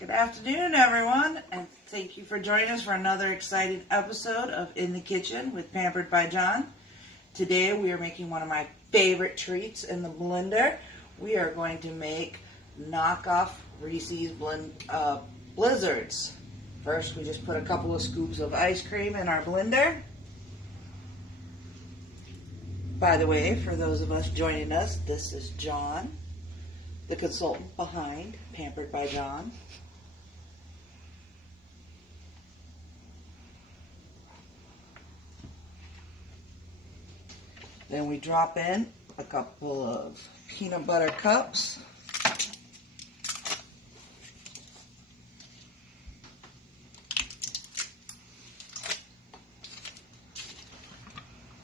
Good afternoon, everyone, and thank you for joining us for another exciting episode of In the Kitchen with Pampered by John. Today we are making one of my favorite treats in the blender. We are going to make knockoff Reese's Blizzards. First, we just put a couple of scoops of ice cream in our blender. By the way, for those of us joining us, this is John, the consultant behind Pampered by John. Then we drop in a couple of peanut butter cups.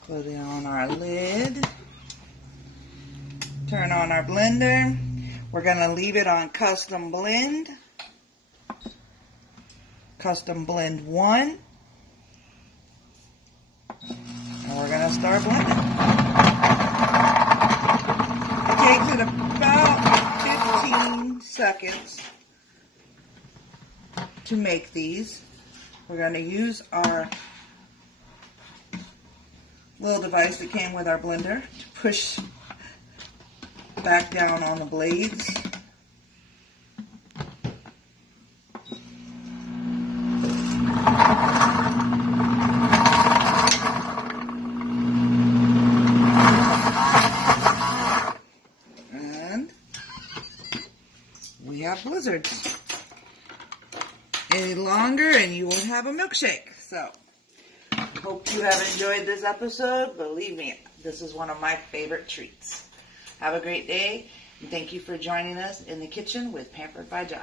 Put it on our lid. Turn on our blender. We're going to leave it on Custom Blend. Custom Blend 1. And we're going to start blending. It takes it about 15 seconds to make these. We're going to use our little device that came with our blender to push back down on the blades. And we have blizzards. Any longer and you won't have a milkshake. So hope you have enjoyed this episode. Believe me, this is one of my favorite treats. Have a great day, and thank you for joining us in the kitchen with Pampered by John.